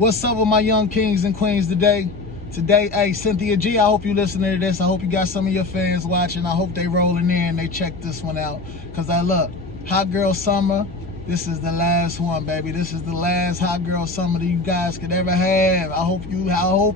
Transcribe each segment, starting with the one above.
What's up with my young kings and queens today? Hey, Cynthia G, I hope you listening to this. I hope you got some of your fans watching. I hope they rolling in, they check this one out. Cause look, hot girl summer, this is the last one, baby. This is the last hot girl summer that you guys could ever have. I hope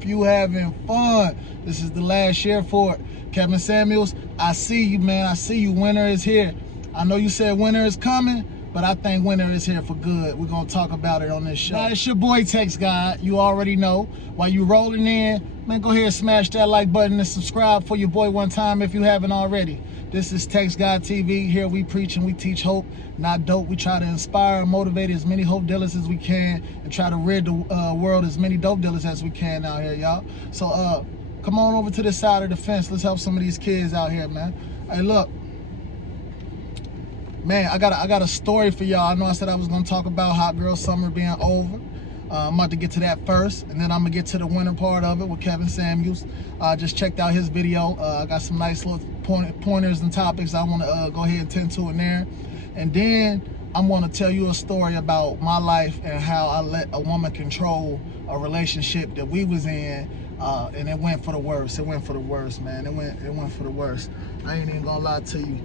you having fun. This is the last year for it. Kevin Samuels, I see you, man. I see you. Winter is here. I know you said winter is coming, but I think winter is here for good. We're going to talk about it on this show. Now, it's your boy, TexxGod. You already know. While you rolling in, man, go ahead and smash that like button and subscribe for your boy one time if you haven't already. This is TexxGod TV. Here we preach and we teach hope, not dope. We try to inspire and motivate as many hope dealers as we can and try to rid the world as many dope dealers as we can out here, y'all. So, come on over to this side of the fence. Let's help some of these kids out here, man. Hey, look. Man, I got a story for y'all. I know I said I was gonna talk about hot girl summer being over. I'm about to get to that first, and then I'm gonna get to the winter part of it with Kevin Samuels. Just checked out his video. I got some nice little pointers and topics I want to go ahead and tend to in there. And then I'm gonna tell you a story about my life and how I let a woman control a relationship that we was in, and it went for the worst. It went for the worst, man. It went for the worst. I ain't even gonna lie to you.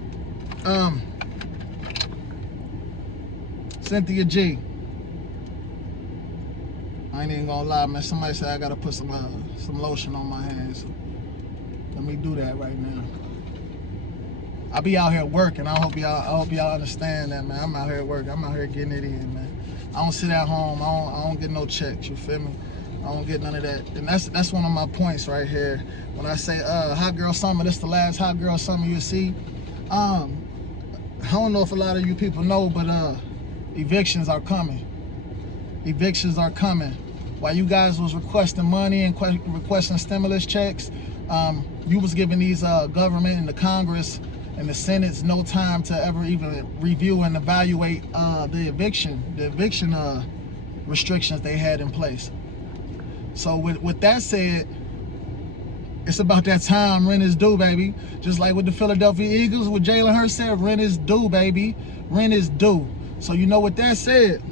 Cynthia G. I ain't even gonna lie, man. Somebody said I gotta put some lotion on my hands. So let me do that right now. I be out here working. I hope y'all understand that, man. I'm out here at work. I'm out here getting it in, man. I don't sit at home. I don't get no checks. You feel me? I don't get none of that. And that's one of my points right here. When I say hot girl summer, this the last hot girl summer you see. I don't know if a lot of you people know, but evictions are coming. Evictions are coming. While you guys was requesting money and requesting stimulus checks, you was giving these government and the Congress and the Senate's no time to ever even review and evaluate the eviction restrictions they had in place. So with that said, it's about that time. Rent is due, baby. Just like with the Philadelphia Eagles, with Jalen Hurts said, rent is due, baby. Rent is due. So you know what that said,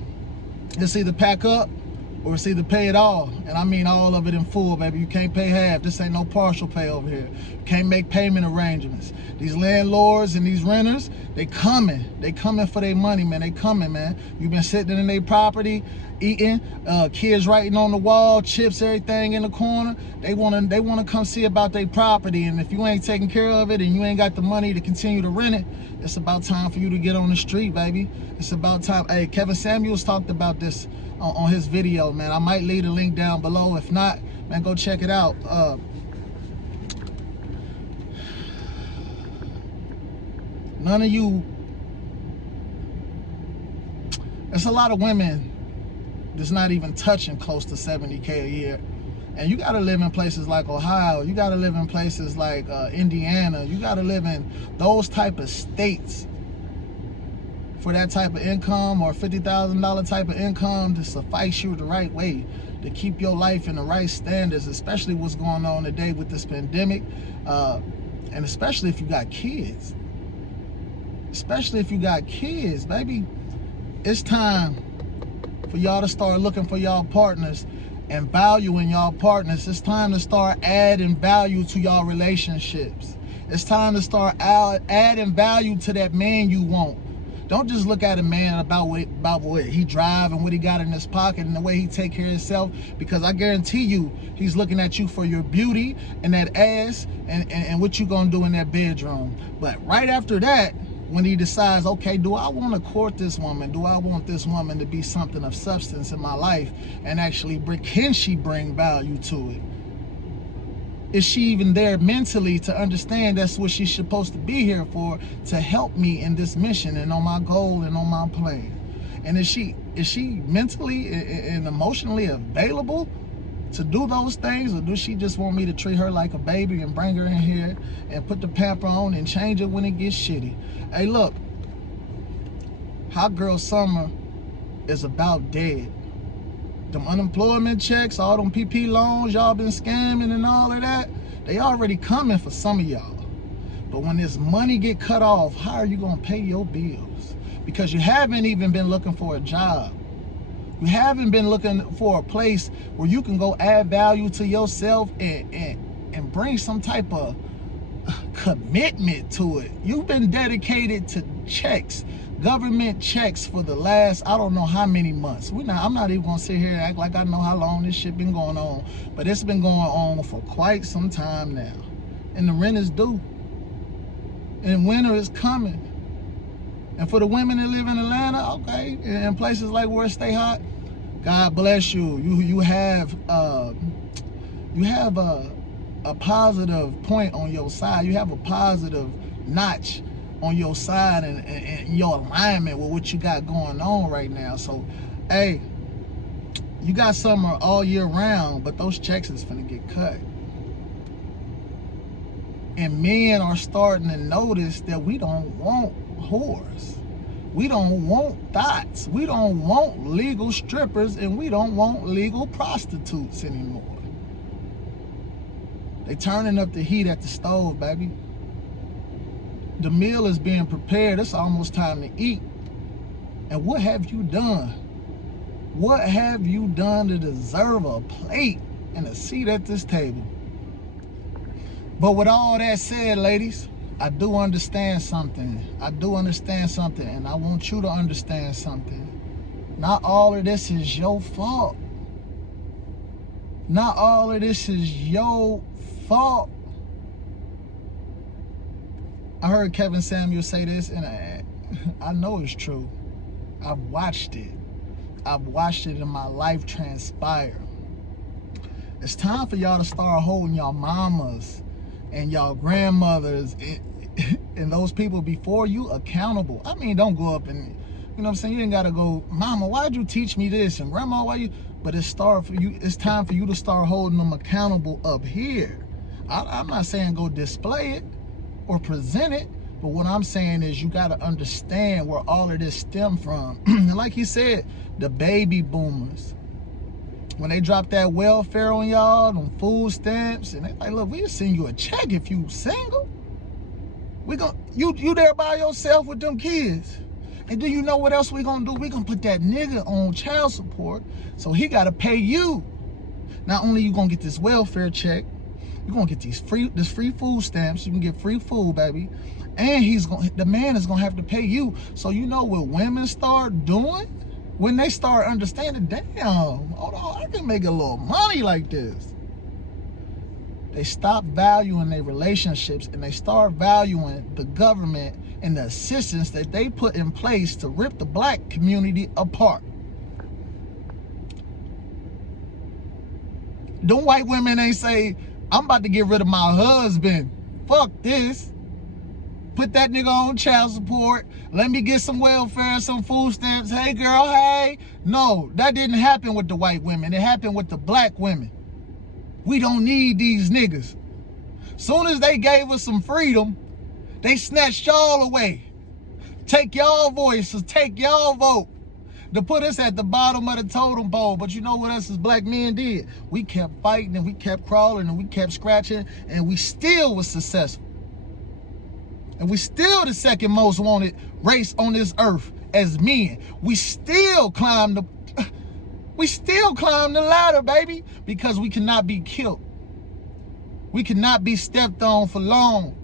it's either pack up or it's either pay it all. And I mean all of it in full, baby. You can't pay half. This ain't no partial pay over here. You can't make payment arrangements. These landlords and these renters, they coming. They coming for their money, man. They coming, man. You've been sitting in their property, eating, kids writing on the wall, chips, everything in the corner. They wanna come see about their property. And if you ain't taking care of it and you ain't got the money to continue to rent it, it's about time for you to get on the street, baby. It's about time. Hey, Kevin Samuels talked about this on his video, man. I might leave a link down below. If not, man, go check it out. None of you, there's a lot of women that's not even touching close to 70K a year. And you gotta live in places like Ohio. You gotta live in places like Indiana. You gotta live in those type of states for that type of income, or $50,000 type of income, to suffice you the right way, to keep your life in the right standards, especially what's going on today with this pandemic, and especially if you got kids. Especially if you got kids, baby. It's time for y'all to start looking for y'all partners and valuing y'all partners. It's time to start adding value to y'all relationships. It's time to start adding value to that man you want. Don't just look at a man about what he drive and what he got in his pocket and the way he take care of himself, because I guarantee you he's looking at you for your beauty and that ass and what you gonna do in that bedroom. But right after that, when he decides, okay, do I want to court this woman? Do I want this woman to be something of substance in my life and actually can she bring value to it? Is she even there mentally to understand that's what she's supposed to be here for, to help me in this mission and on my goal and on my plan? And is she mentally and emotionally available to do those things, or does she just want me to treat her like a baby and bring her in here and put the pamper on and change it when it gets shitty? Hey, look, hot girl summer is about dead. Them unemployment checks, all them PP loans y'all been scamming and all of that, they already coming for some of y'all. But when this money get cut off, how are you gonna pay your bills? Because you haven't even been looking for a job. You haven't been looking for a place where you can go add value to yourself and bring some type of commitment to it. You've been dedicated to checks, government checks for the last, I don't know how many months. I'm not even gonna sit here and act like I know how long this shit been going on, but it's been going on for quite some time now. And the rent is due. And winter is coming. And for the women that live in Atlanta, okay, in places like where it stay hot, God bless you. You have a positive point on your side. You have a positive notch on your side and your alignment with what you got going on right now. So, hey, you got summer all year round, but those checks is finna get cut. And men are starting to notice that we don't want whores. We don't want thoughts. We don't want legal strippers, and we don't want legal prostitutes anymore. They turning up the heat at the stove, baby. The meal is being prepared. It's almost time to eat. And what have you done? What have you done to deserve a plate and a seat at this table? But with all that said, ladies, I do understand something. I do understand something, and I want you to understand something. Not all of this is your fault. Not all of this is your fault. I heard Kevin Samuel say this, and I know it's true. I've watched it. I've watched it in my life transpire. It's time for y'all to start holding y'all mamas and y'all grandmothers and those people before you accountable. I mean, don't go up and, you know what I'm saying? You ain't gotta go, mama, why'd you teach me this? And grandma, why you? But it's time for you to start holding them accountable up here. I'm not saying go display it or present it, but what I'm saying is you gotta understand where all of this stemmed from. And like he said, the baby boomers, when they drop that welfare on y'all, them food stamps, and they like, look, we'll send you a check if you single. You there by yourself with them kids. And do you know what else we gonna do? We gonna put that nigga on child support, so he gotta pay you. Not only you gonna get this welfare check, you're gonna get this free food stamps. You can get free food, baby. And the man is gonna have to pay you. So you know what women start doing? When they start understanding, damn, hold on, I can make a little money like this. They stop valuing their relationships, and they start valuing the government and the assistance that they put in place to rip the black community apart. Them white women ain't say, I'm about to get rid of my husband. Fuck this. Put that nigga on child support. Let me get some welfare and some food stamps. Hey girl, hey. No, that didn't happen with the white women. It happened with the black women. We don't need these niggas. Soon as they gave us some freedom, they snatched y'all away. Take y'all voices, take y'all vote to put us at the bottom of the totem pole. But you know what us as black men did? We kept fighting, and we kept crawling, and we kept scratching, and we still was successful. And we still the second most wanted race on this earth as men. We still climb the ladder, baby, because we cannot be killed. We cannot be stepped on for long.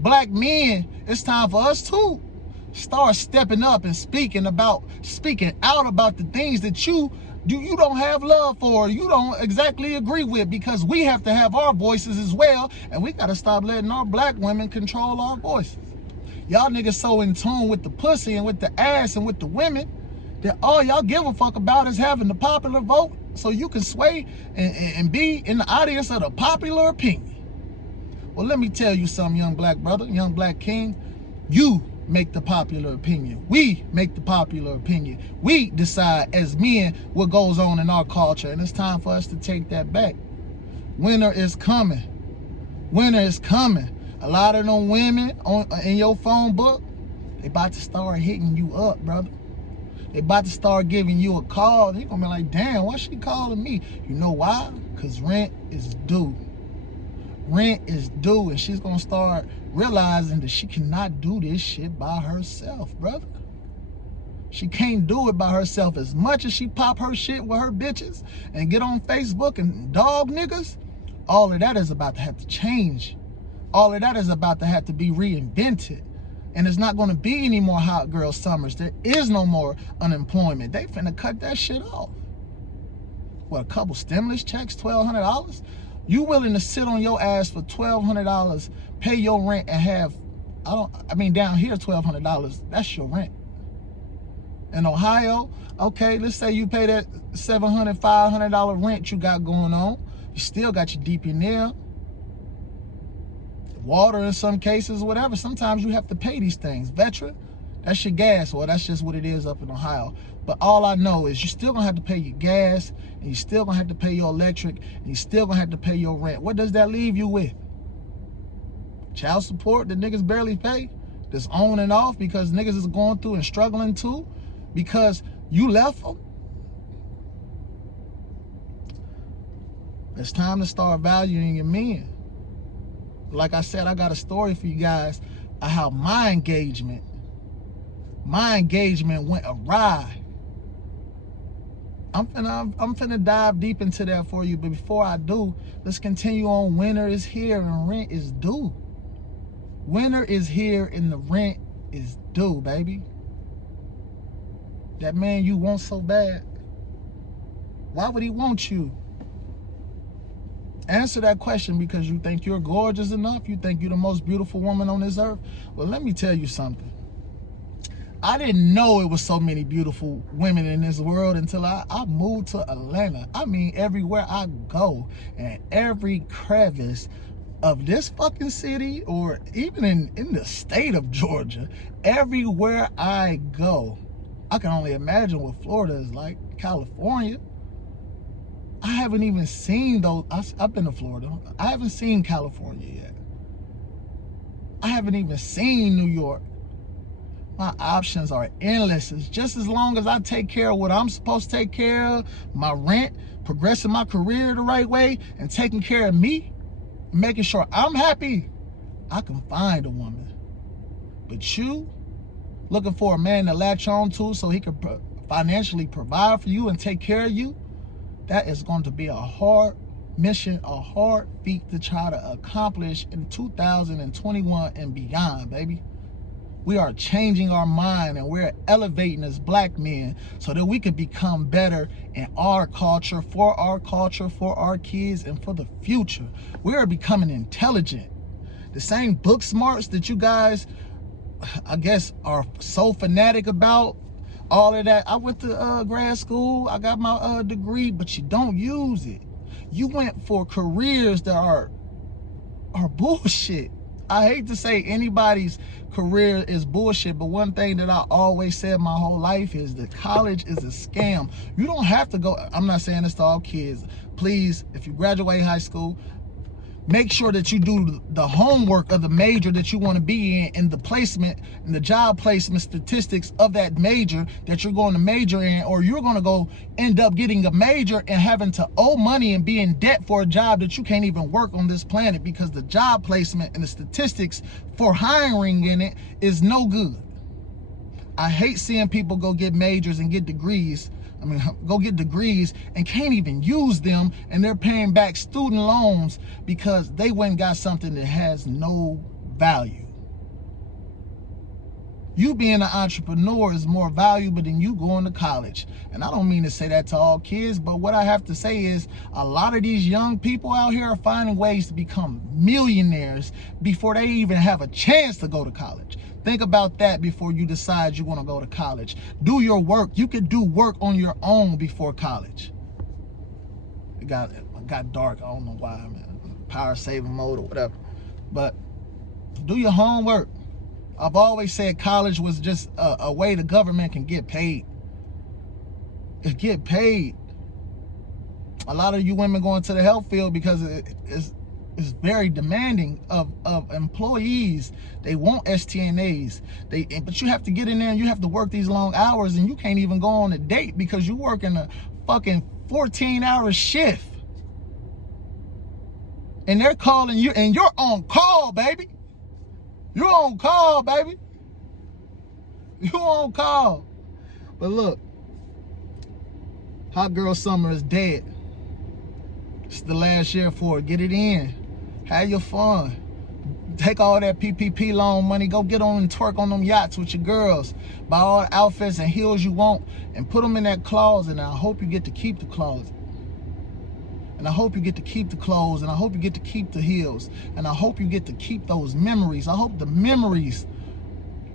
Black men, it's time for us to start stepping up and speaking out about the things that you don't have love for, you don't exactly agree with, because we have to have our voices as well, and we gotta stop letting our black women control our voices. Y'all niggas so in tune with the pussy and with the ass and with the women that all y'all give a fuck about is having the popular vote so you can sway and be in the audience of the popular opinion. Well, let me tell you something, young black brother, young black king. You make the popular opinion. We make the popular opinion. We decide as men what goes on in our culture, and it's time for us to take that back. Winter is coming. Winter is coming. A lot of them women in your phone book, they about to start hitting you up, brother. They about to start giving you a call. They gonna be like, damn, why she calling me? You know why? Because rent is due. Rent is due, and she's gonna start realizing that she cannot do this shit by herself, brother. She can't do it by herself. As much as she pop her shit with her bitches and get on Facebook and dog niggas, all of that is about to have to change. All of that is about to have to be reinvented. And it's not going to be any more hot girl summers. There is no more unemployment. They finna cut that shit off. What, a couple stimulus checks, $1,200? You willing to sit on your ass for $1,200, pay your rent and have, down here $1,200, that's your rent. In Ohio, okay, let's say you pay that $700, $500 rent you got going on. You still got your deep in there. Water in some cases, whatever. Sometimes you have to pay these things. Veteran, that's your gas. Well, that's just what it is up in Ohio. But all I know is you're still going to have to pay your gas, and you're still going to have to pay your electric, and you're still going to have to pay your rent. What does that leave you with? Child support that niggas barely pay? That's on and off because niggas is going through and struggling too? Because you left them? It's time to start valuing your men. Like I said, I got a story for you guys of how my engagement went awry. I'm finna dive deep into that for you, but before I do, let's continue on. Winter is here and rent is due. Winter is here and the rent is due, baby. That man you want so bad, why would he want you? Answer that question because you think you're gorgeous enough. You think you're the most beautiful woman on this earth. Well, let me tell you something. I didn't know it was so many beautiful women in this world until I moved to Atlanta. I mean, everywhere I go and every crevice of this fucking city, or even in the state of Georgia, everywhere I go, I can only imagine what Florida is like, California. I haven't even seen those. I've been to Florida. I haven't seen California yet. I haven't even seen New York. My options are endless. It's just as long as I take care of what I'm supposed to take care of, my rent, progressing my career the right way, and taking care of me, making sure I'm happy, I can find a woman. But you, looking for a man to latch on to so he can financially provide for you and take care of you, that is going to be a hard mission, a hard feat to try to accomplish in 2021 and beyond, baby. We are changing our mind and we're elevating as black men so that we can become better in our culture, for our kids, and for the future. We are becoming intelligent. The same book smarts that you guys, I guess, are so fanatic about, all of that. I went to grad school, I got my degree, but you don't use it. You went for careers that are bullshit. I hate to say anybody's career is bullshit, but one thing that I always said my whole life is that college is a scam. You don't have to go, I'm not saying this to all kids. Please, if you graduate high school, make sure that you do the homework of the major that you want to be in and the placement and the job placement statistics of that major that you're going to major in, or you're going to go end up getting a major and having to owe money and be in debt for a job that you can't even work on this planet because the job placement and the statistics for hiring in it is no good. I hate seeing people go get majors and get degrees. Go get degrees and can't even use them, and they're paying back student loans because they went and got something that has no value. You being an entrepreneur is more valuable than you going to college. And I don't mean to say that to all kids, but what I have to say is a lot of these young people out here are finding ways to become millionaires before they even have a chance to go to college. Think about that before you decide you want to go to college. Do your work. You can do work on your own before college. It got dark. I don't know why, man. Power saving mode or whatever. But do your homework. I've always said college was just a way the government can get paid. Get paid. A lot of you women go into the health field because it's very demanding of employees. They want STNAs. But you have to get in there and you have to work these long hours, and you can't even go on a date because you work in a fucking 14-hour shift. And they're calling you, and you're on call, baby. You're on call, baby. You're on call. But look, Hot Girl Summer is dead. It's the last year for it. Get it in. Have your fun. Take all that PPP loan money. Go get on and twerk on them yachts with your girls. Buy all the outfits and heels you want and put them in that closet. And I hope you get to keep the closet. And I hope you get to keep the clothes. And I hope you get to keep the heels. And I hope you get to keep those memories. I hope the memories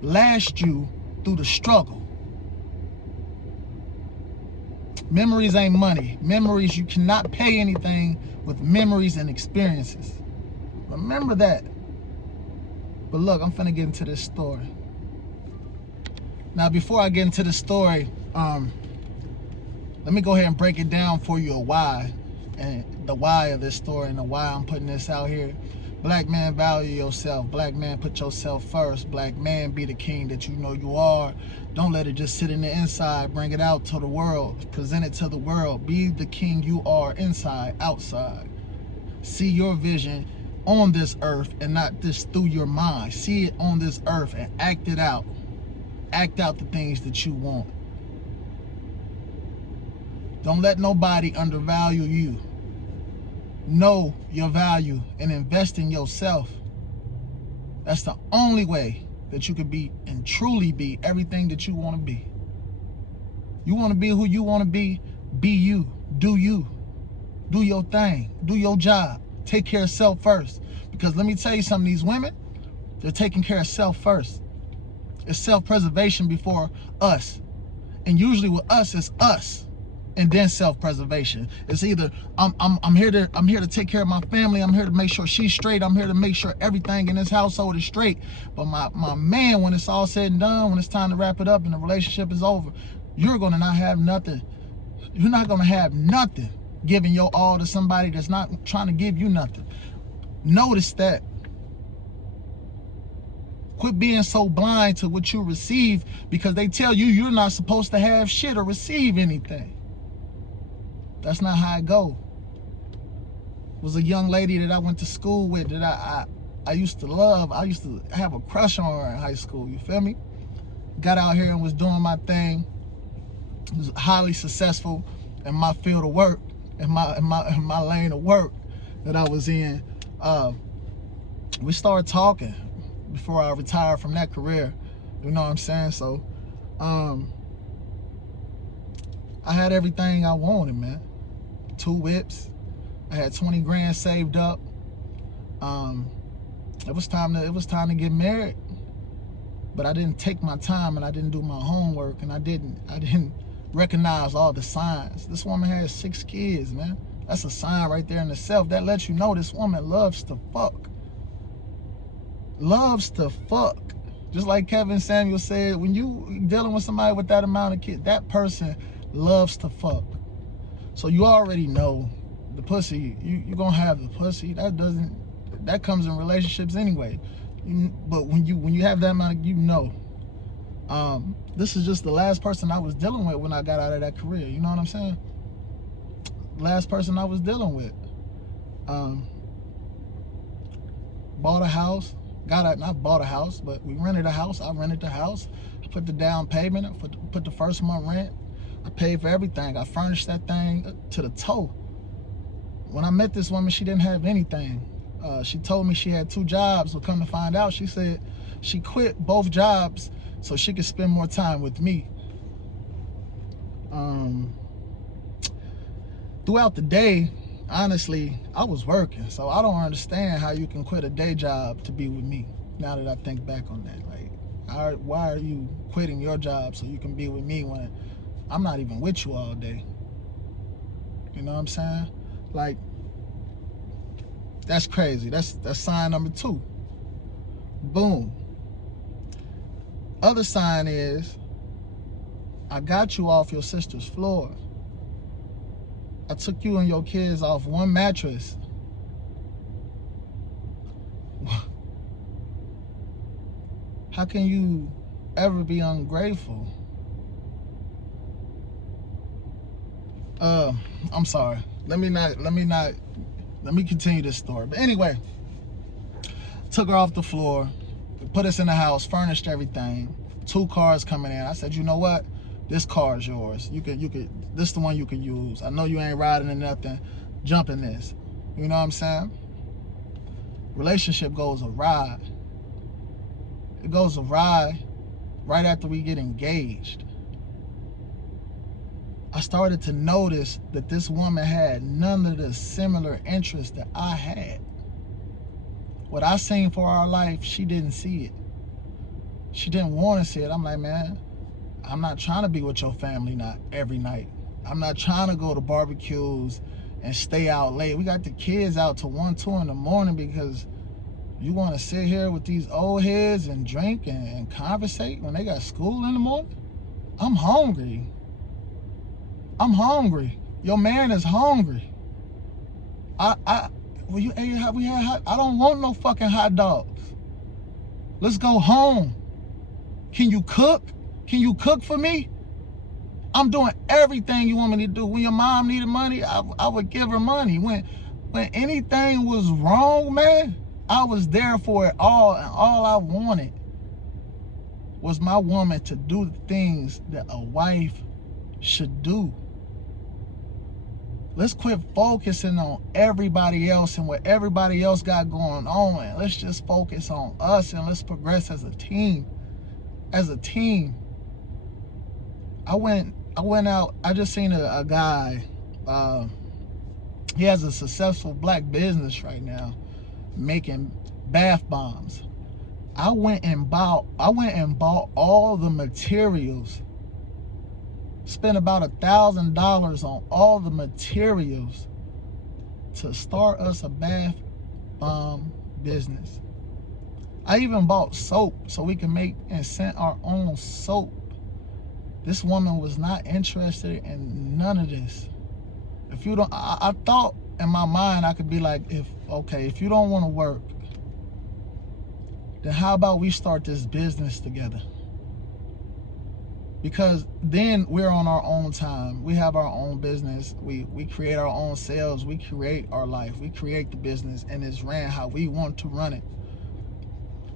last you through the struggle. Memories ain't money. Memories, you cannot pay anything with memories and experiences. Remember that. But look, I'm finna get into this story. Now, before I get into the story, let me go ahead and break it down for you, a why, and the why of this story and the why I'm putting this out here. Black man, value yourself. Black man, put yourself first. Black man, be the king that you know you are. Don't let it just sit in the inside. Bring it out to the world. Present it to the world. Be the king you are inside, outside. See your vision on this earth and not just through your mind. See it on this earth and act it out. Act out the things that you want. Don't let nobody undervalue you. Know your value and invest in yourself. That's the only way that you can be and truly be everything that you want to be. You want to be who you want to be you. Do you. Do your thing. Do your job. Take care of self first. Because let me tell you something, these women, they're taking care of self first. It's self-preservation before us. And usually with us, it's us. And then self-preservation. It's either I'm here to take care of my family. I'm here to make sure she's straight. I'm here to make sure everything in this household is straight. But my man, when it's all said and done, when it's time to wrap it up and the relationship is over, you're gonna not have nothing. You're not gonna have nothing giving your all to somebody that's not trying to give you nothing. Notice that. Quit being so blind to what you receive because they tell you you're not supposed to have shit or receive anything. That's not how it go. It was a young lady that I went to school with that I used to love. I used to have a crush on her in high school, you feel me? Got out here and was doing my thing. Was highly successful in my field of work, in my lane of work that I was in. We started talking before I retired from that career. You know what I'm saying? So I had everything I wanted, man. 2 whips. I had 20 grand saved up. It was time to get married. But I didn't take my time and I didn't do my homework and I didn't recognize all the signs. This woman has 6 kids, man. That's a sign right there in itself. That lets you know this woman loves to fuck. Loves to fuck. Just like Kevin Samuel said, when you dealing with somebody with that amount of kids, that person loves to fuck. So you already know the pussy. You're gonna have the pussy. That comes in relationships anyway. But when you have that amount of, you know. This is just the last person I was dealing with when I got out of that career. You know what I'm saying? Last person I was dealing with. Bought a house. Not bought a house, but we rented a house. I rented the house. I put the down payment. I put the first month rent. I paid for everything. I furnished that thing to the toe. When I met this woman, she didn't have anything. She told me she had 2 jobs, but come to find out, she said she quit both jobs so she could spend more time with me. Throughout the day, honestly, I was working, so I don't understand how you can quit a day job to be with me. Now that I think back on that, like, why are you quitting your job so you can be with me when I'm not even with you all day? You know what I'm saying? Like, that's crazy. That's sign number 2. Boom. Other sign is, I got you off your sister's floor. I took you and your kids off one mattress. How can you ever be ungrateful? I'm sorry. Let me continue this story. But anyway, took her off the floor, put us in the house, furnished everything. 2 cars coming in. I said, you know what? This car is yours. This is the one you could use. I know you ain't riding in nothing. Jump in this. You know what I'm saying? Relationship goes awry. It goes awry right after we get engaged. I started to notice that this woman had none of the similar interests that I had. What I seen for our life, she didn't see it. She didn't want to see it. I'm like, man, I'm not trying to be with your family not every night. I'm not trying to go to barbecues and stay out late. We got the kids out till 1, 2 in the morning because you want to sit here with these old heads and drink and conversate when they got school in the morning? I'm hungry. I'm hungry. Your man is hungry. I don't want no fucking hot dogs. Let's go home. Can you cook? Can you cook for me? I'm doing everything you want me to do. When your mom needed money, I would give her money. When anything was wrong, man, I was there for it all, and all I wanted was my woman to do the things that a wife should do. Let's quit focusing on everybody else and what everybody else got going on, and let's just focus on us, and let's progress as a team. As a team. I went out, I just seen a guy, he has a successful black business right now, making bath bombs. I went and bought all the materials, spent about $1,000 on all the materials to start us a bath bomb business. I even bought soap so we can make and scent our own soap. This woman was not interested in none of this. If you don't, I thought in my mind I could be like, if you don't want to work, then how about we start this business together? Because then we're on our own time. We have our own business. We create our own sales. We create our life. We create the business, and it's ran how we want to run it.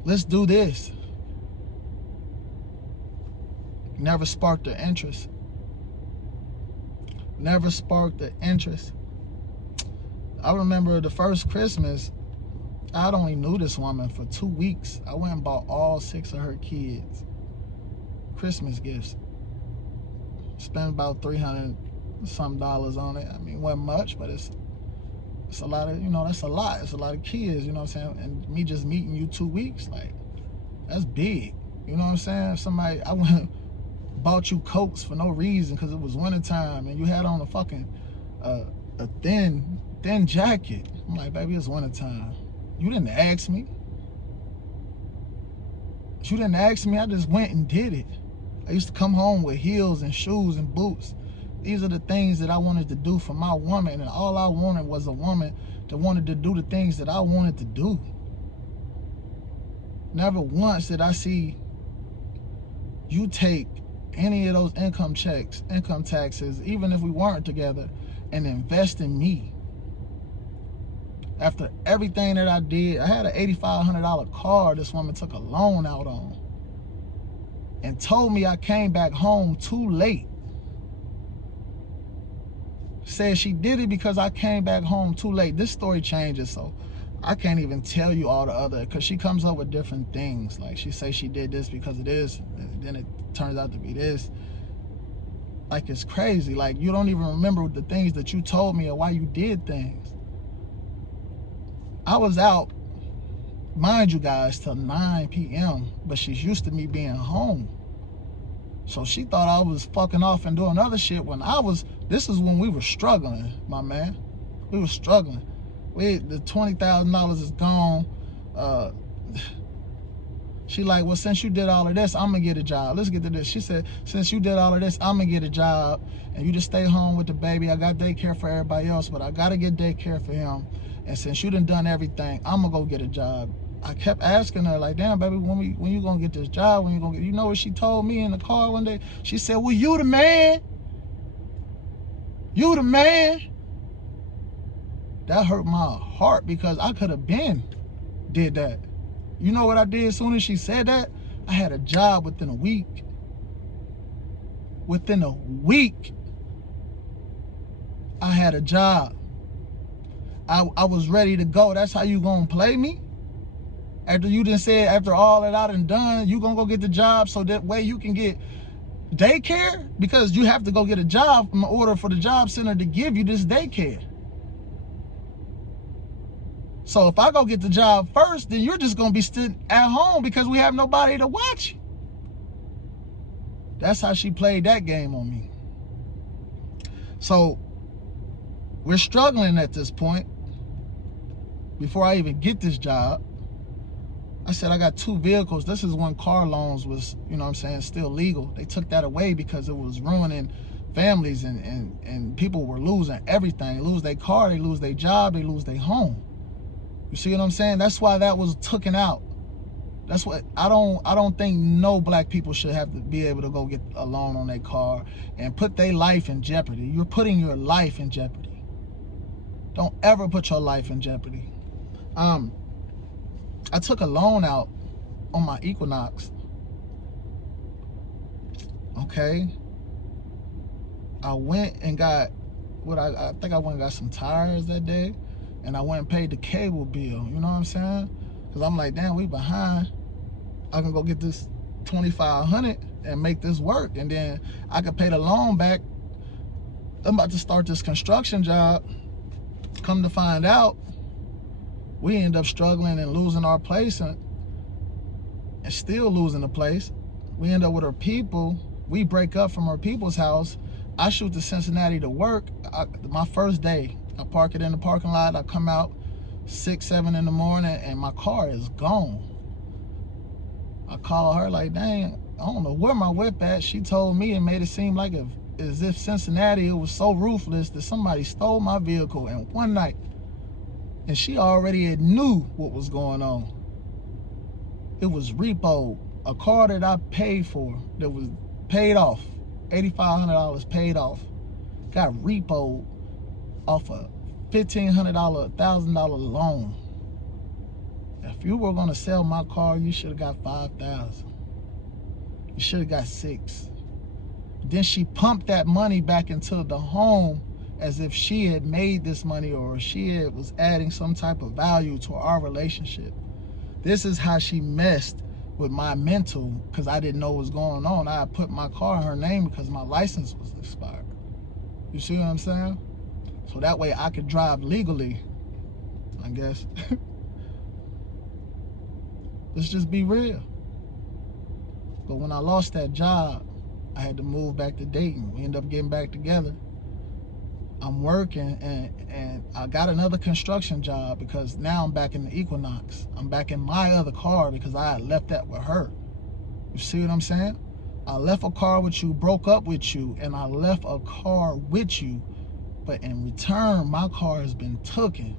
Let's do this. Never sparked the interest. Never sparked the interest. I remember the first Christmas, I'd only knew this woman for 2 weeks. I went and bought all 6 of her kids Christmas gifts. Spent about $300 some on it. I mean, it wasn't much, but it's a lot of, that's a lot. It's a lot of kids, you know what I'm saying? And me just meeting you 2 weeks, like, that's big. You know what I'm saying? I went bought you coats for no reason because it was wintertime and you had on a fucking a thin jacket. I'm like, baby, it's wintertime. You didn't ask me. You didn't ask me. I just went and did it. I used to come home with heels and shoes and boots. These are the things that I wanted to do for my woman, and all I wanted was a woman that wanted to do the things that I wanted to do. Never once did I see you take any of those income taxes, even if we weren't together, and invest in me. After everything that I did, I had an $8,500 car this woman took a loan out on and told me I came back home too late. Said she did it because I came back home too late. This story changes, so I can't even tell you all the other, because she comes up with different things. Like, she says she did this because of this, and then it turns out to be this. Like, it's crazy. Like, you don't even remember the things that you told me or why you did things. I was out, mind you guys, till 9 p.m., but she's used to me being home. So she thought I was fucking off and doing other shit when this is when we were struggling, my man. We were struggling. The $20,000 is gone. She like, well, since you did all of this, I'm gonna get a job. Let's get to this. She said, since you did all of this, I'm gonna get a job, and you just stay home with the baby. I got daycare for everybody else, but I gotta get daycare for him. And since you done everything, I'm gonna go get a job. I kept asking her, like, damn, baby, when you gonna get this job? When you gonna get? You know what she told me in the car one day? She said, well, you the man. You the man. That hurt my heart, because I could have been did that. You know what I did as soon as she said that? I had a job within a week. Within a week, I had a job. I was ready to go. That's how you gonna play me? After you done said, after all that I done done, you gonna go get the job so that way you can get daycare? Because you have to go get a job in order for the job center to give you this daycare. So if I go get the job first, then you're just gonna be sitting at home because we have nobody to watch you. That's how she played that game on me. So we're struggling at this point. Before I even get this job, I said I got 2 vehicles. This is when car loans was, you know what I'm saying, still legal. They took that away because it was ruining families and people were losing everything. They lose their car, they lose their job, they lose their home. You see what I'm saying? That's why that was taken out. That's what I don't think no black people should have to be able to go get a loan on their car and put their life in jeopardy. You're putting your life in jeopardy. Don't ever put your life in jeopardy. I took a loan out on my Equinox. Okay. I went and got what I think I went and got some tires that day, and I went and paid the cable bill. You know what I'm saying? Because I'm like, damn, we behind. I can go get this $2,500 and make this work, and then I could pay the loan back. I'm about to start this construction job. Come to find out, we end up struggling and losing our place and still losing the place. We end up with our people. We break up from our people's house. I shoot to Cincinnati to work. My first day, I park it in the parking lot. I come out 6, 7 in the morning and my car is gone. I call her like, dang, I don't know where my whip at. She told me and made it seem like as if Cincinnati, it was so ruthless that somebody stole my vehicle in one night. And she already knew what was going on. It was repo, a car that I paid for, that was paid off, $8,500 paid off, got repoed off a $1,500, $1,000 loan. If you were gonna sell my car, you should have got $5,000. You should have got $6,000. Then she pumped that money back into the home as if she had made this money or she was adding some type of value to our relationship. This is how she messed with my mental, because I didn't know what was going on. I had put my car in her name because my license was expired. You see what I'm saying? So that way I could drive legally, I guess. Let's just be real. But when I lost that job, I had to move back to Dayton. We ended up getting back together. I'm working and I got another construction job because now I'm back in the Equinox. I'm back in my other car because I had left that with her. You see what I'm saying? I left a car with you, broke up with you, and I left a car with you. But in return, my car has been taken.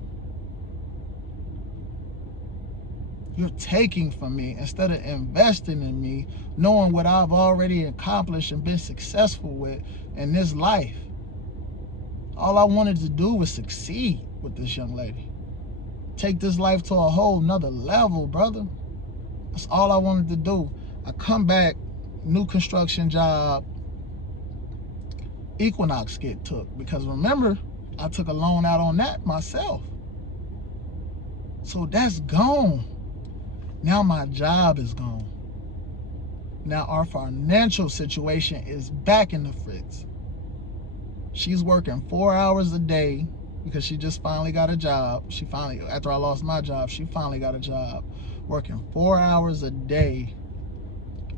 You're taking from me instead of investing in me, knowing what I've already accomplished and been successful with in this life. All I wanted to do was succeed with this young lady. Take this life to a whole nother level, brother. That's all I wanted to do. I come back, new construction job, Equinox get took. Because remember, I took a loan out on that myself. So that's gone. Now my job is gone. Now our financial situation is back in the fritz. She's working 4 hours a day because she just finally got a job. She finally, after I lost my job, she finally got a job. Working 4 hours a day.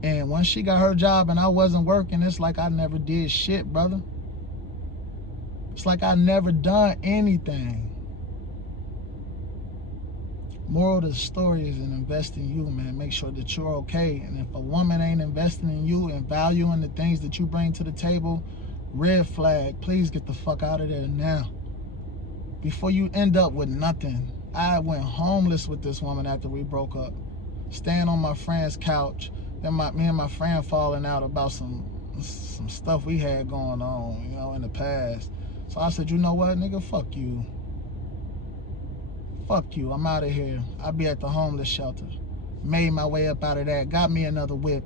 And once she got her job and I wasn't working, it's like I never did shit, brother. It's like I never done anything. Moral of the story is in invest in you, man. Make sure that you're okay. And if a woman ain't investing in you and valuing the things that you bring to the table, red flag, please get the fuck out of there now. Before you end up with nothing. I went homeless with this woman after we broke up. Staying on my friend's couch. Then me and my friend falling out about some stuff we had going on, you know, in the past. So I said, you know what, nigga, fuck you. Fuck you, I'm out of here. I'll be at the homeless shelter. Made my way up out of that, got me another whip.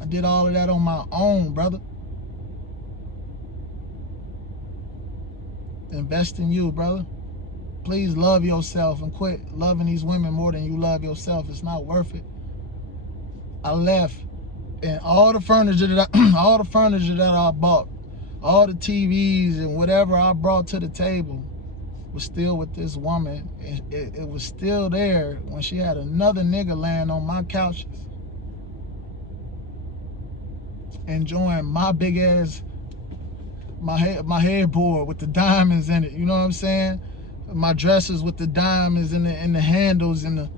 I did all of that on my own, brother. Invest in you, brother. Please love yourself and quit loving these women more than you love yourself. It's not worth it. I left, and all the furniture that I bought, all the TVs and whatever I brought to the table was still with this woman. It was still there when she had another nigga laying on my couches, enjoying my big ass, my headboard with the diamonds in it. You know what I'm saying? My dresses with the diamonds in the handles and the,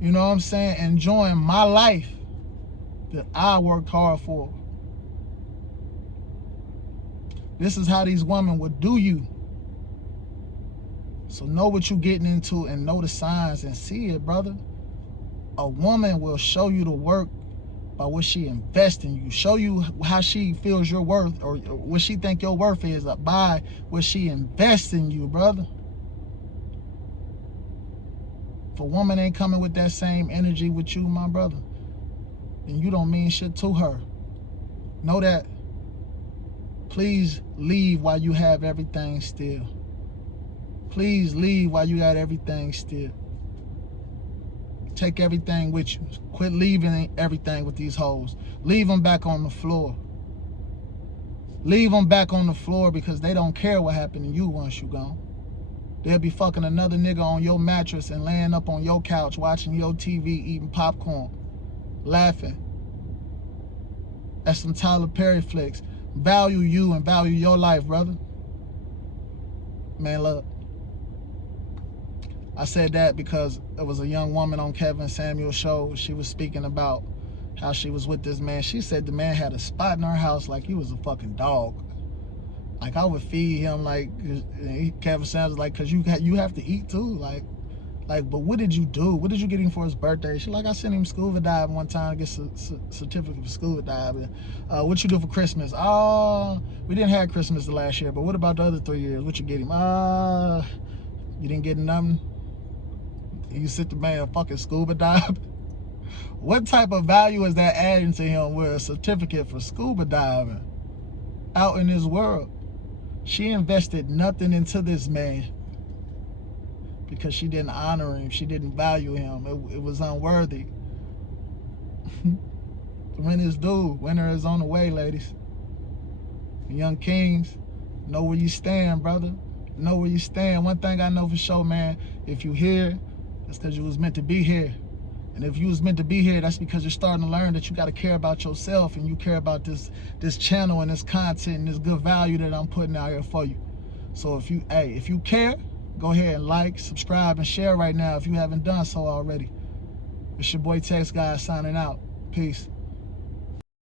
you know what I'm saying? Enjoying my life that I worked hard for. This is how these women would do you. So know what you're getting into and know the signs and see it, brother. A woman will show you the work by what she invests in you. Show you how she feels your worth, or what she think your worth is, by what she invests in you, brother. If a woman ain't coming with that same energy with you, my brother, then you don't mean shit to her. Know that. Please leave while you have everything still. Please leave while you got everything still. Take everything with you. Quit leaving everything with these hoes. Leave them back on the floor. Leave them back on the floor, because they don't care what happened to you once you gone. They'll be fucking another nigga on your mattress and laying up on your couch watching your TV, eating popcorn, laughing at some Tyler Perry flicks. Value you and value your life, brother. Man, look. I said that because it was a young woman on Kevin Samuel's show. She was speaking about how she was with this man. She said the man had a spot in her house like he was a fucking dog. Like, I would feed him, like, Kevin Samuels was like, cause you have to eat too. Like, but what did you do? What did you get him for his birthday? She like, I sent him scuba diving one time to get a certificate for scuba diving. What you do for Christmas? We didn't have Christmas the last year, but what about the other 3 years? What you get him? You didn't get nothing? You sent the man a fucking scuba dive? What type of value is that adding to him with a certificate for scuba diving out in this world? She invested nothing into this man because she didn't honor him. She didn't value him. It was unworthy. Winner is due. Winter is on the way, ladies. Young kings, know where you stand, brother. Know where you stand. One thing I know for sure, man, if you here, that's because you was meant to be here. And if you was meant to be here, that's because you're starting to learn that you got to care about yourself, and you care about this channel and this content and this good value that I'm putting out here for you. So if you care, go ahead and like, subscribe, and share right now if you haven't done so already. It's your boy TexxGod signing out. Peace.